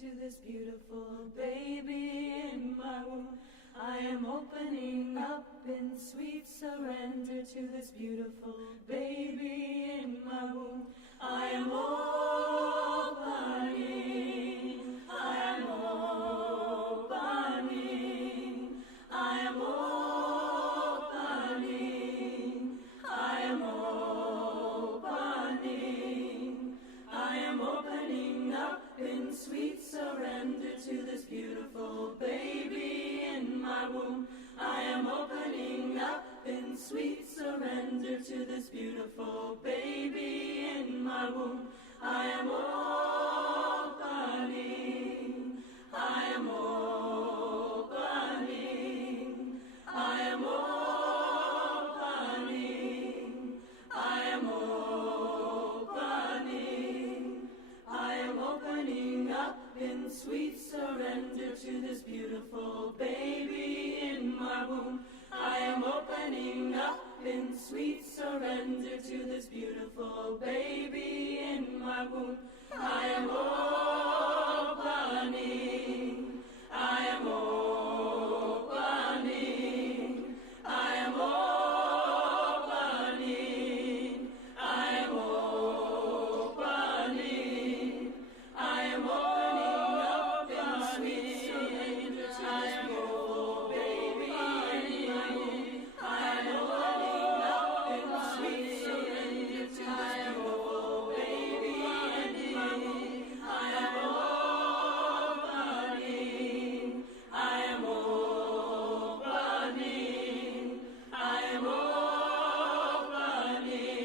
to this beautiful baby in my womb. I am opening up in sweet surrender to this beautiful baby in my womb. I am opening, I am opening, I am opening, I am opening, I am opening up in sweet surrender to this beautiful baby in my womb. I am opening up in sweet surrender to this beautiful baby in my womb. I am opening, I am opening, I am opening, I am opening, I am opening up in sweet surrender to this beautiful baby in my womb. I am opening up in sweet surrender to this beautiful baby in my womb. I am opening, I am opening, I am opening, I am opening, I am opening up in sweet surrender to this beautiful baby in my womb. I am opening up in sweet surrender to this beautiful baby in my womb. I am opening, I am opening, I am opening,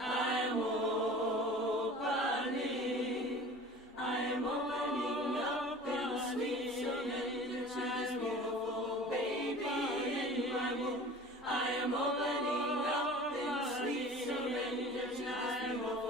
I am opening, I am opening up in sweet surrender to this beautiful baby in my womb. I am opening up in sweet surrender to this beautiful